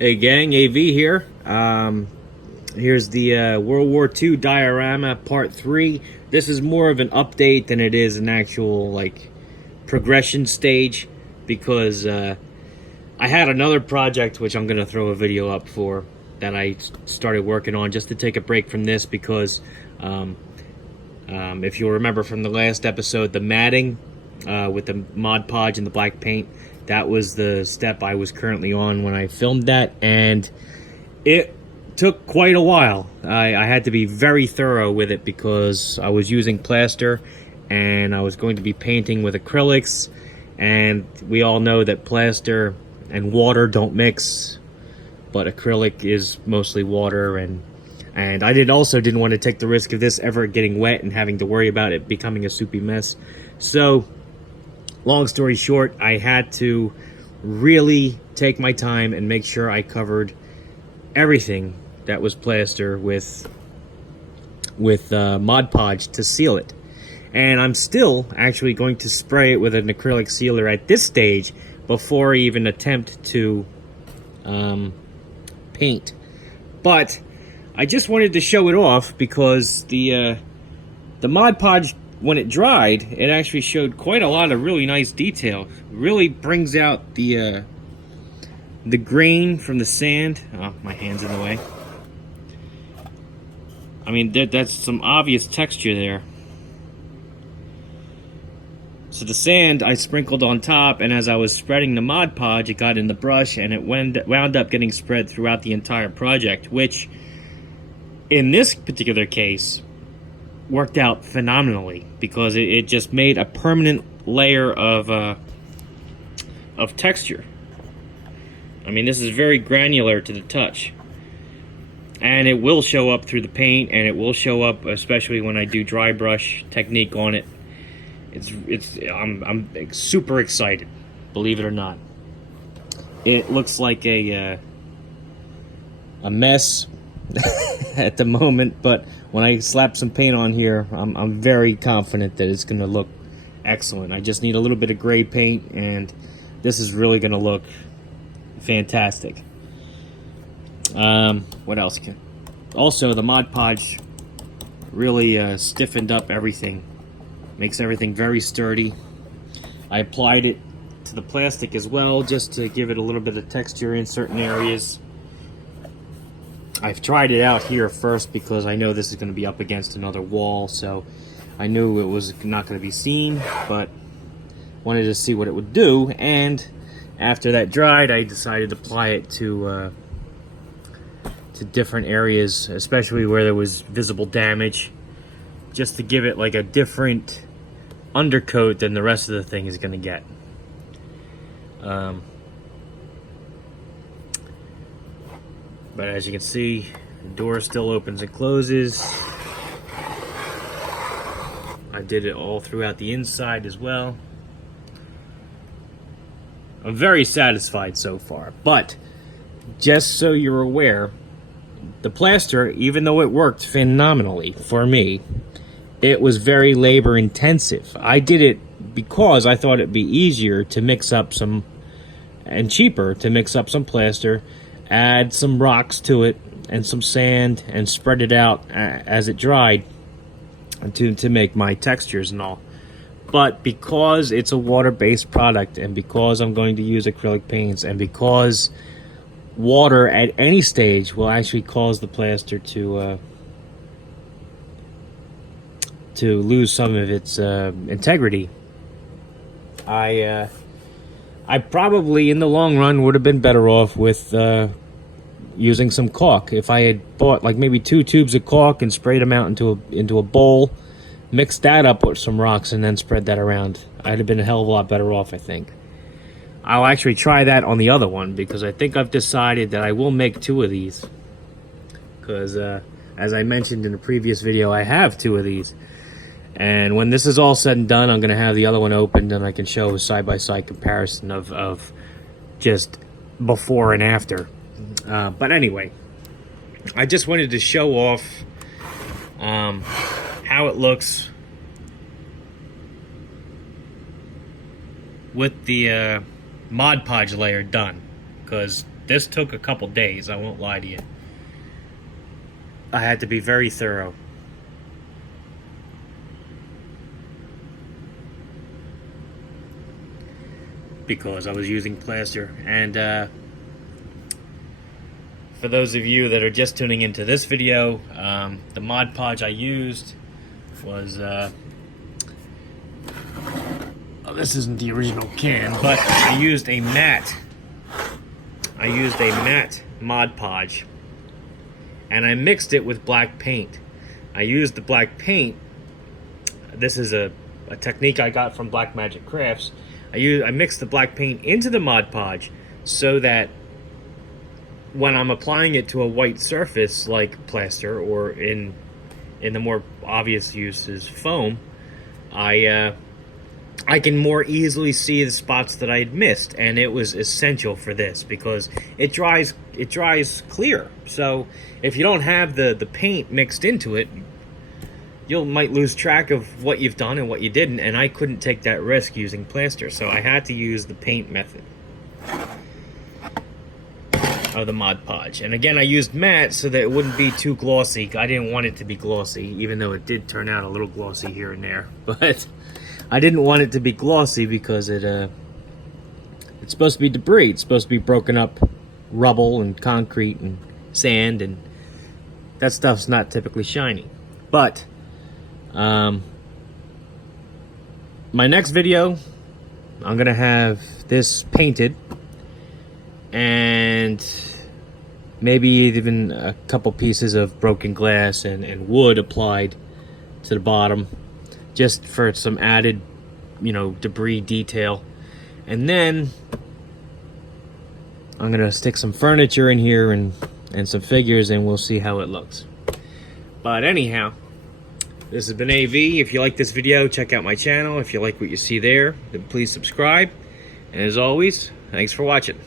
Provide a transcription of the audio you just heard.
Hey gang, AV here. Here's the World War II diorama part 3. This is more of an update than it is an actual progression stage, because I had another project which I'm gonna throw a video up for that I started working on just to take a break from this, because if you'll remember from the last episode, the matting with the Mod Podge and the black paint, that was the step I was currently on when I filmed that, and it took quite a while. I had to be very thorough with it because I was using plaster and I was going to be painting with acrylics, and we all know that plaster and water don't mix, but acrylic is mostly water, and I didn't want to take the risk of this ever getting wet and having to worry about it becoming a soupy mess. So long story short, I had to really take my time and make sure I covered everything that was plaster with Mod Podge to seal it. And I'm still actually going to spray it with an acrylic sealer at this stage before I even attempt to paint. But I just wanted to show it off because the Mod Podge, when it dried, it actually showed quite a lot of really nice detail. Really brings out the grain from the sand. Oh, my hand's in the way. I mean, that's some obvious texture there. So the sand I sprinkled on top, and as I was spreading the Mod Podge, it got in the brush, and it wound up getting spread throughout the entire project, which in this particular case worked out phenomenally, because it just made a permanent layer of texture. I mean, this is very granular to the touch, and it will show up through the paint, and it will show up especially when I do dry brush technique on it. I'm super excited, believe it or not. It looks like a mess at the moment, but when I slap some paint on here, I'm very confident that it's going to look excellent. I just need a little bit of gray paint, and this is really going to look fantastic. What else? Also, the Mod Podge really stiffened up everything. Makes everything very sturdy. I applied it to the plastic as well, just to give it a little bit of texture in certain areas. I've tried it out here first because I know this is going to be up against another wall, so I knew it was not going to be seen, but wanted to see what it would do. And after that dried, I decided to apply it to different areas, especially where there was visible damage, just to give it like a different undercoat than the rest of the thing is going to get. But as you can see, the door still opens and closes. I did it all throughout the inside as well. I'm very satisfied so far, but just so you're aware, the plaster, even though it worked phenomenally for me, it was very labor intensive. I did it because I thought it'd be easier to mix up some, and cheaper to mix up some plaster, add some rocks to it and some sand, and spread it out as it dried to make my textures and all. But because it's a water-based product, and because I'm going to use acrylic paints, and because water at any stage will actually cause the plaster to lose some of its integrity, I probably in the long run would have been better off with using some caulk. If I had bought like maybe 2 tubes of caulk and sprayed them out into a bowl, mixed that up with some rocks, and then spread that around, I'd have been a hell of a lot better off, I think. I'll actually try that on the other one, because I think I've decided that I will make 2 of these, because as I mentioned in the previous video, I have 2 of these. And when this is all said and done, I'm going to have the other one opened, and I can show a side-by-side comparison of just before and after. But anyway, I just wanted to show off how it looks with the Mod Podge layer done, because this took a couple days, I won't lie to you. I had to be very thorough. Because I was using plaster. And for those of you that are just tuning into this video, the Mod Podge I used was oh, this isn't the original can, but I used a matte Mod Podge, and I mixed it with black paint. I used the black paint. This is a technique I got from Black Magic Crafts. I mixed the black paint into the Mod Podge so that when I'm applying it to a white surface like plaster, or in the more obvious uses foam, I can more easily see the spots that I had missed, and it was essential for this because it dries clear. So if you don't have the paint mixed into it, you might lose track of what you've done and what you didn't, and I couldn't take that risk using plaster, so I had to use the paint method of the Mod Podge. And again, I used matte so that it wouldn't be too glossy. I didn't want it to be glossy, even though it did turn out a little glossy here and there, but I didn't want it to be glossy because it's supposed to be debris. It's supposed to be broken up rubble and concrete and sand, and that stuff's not typically shiny. But my next video, I'm gonna have this painted, and maybe even a couple pieces of broken glass and wood applied to the bottom, just for some added, debris detail. And then I'm gonna stick some furniture in here and some figures, and we'll see how it looks. But anyhow, this has been AV. If you like this video, check out my channel. If you like what you see there, then please subscribe. And as always, thanks for watching.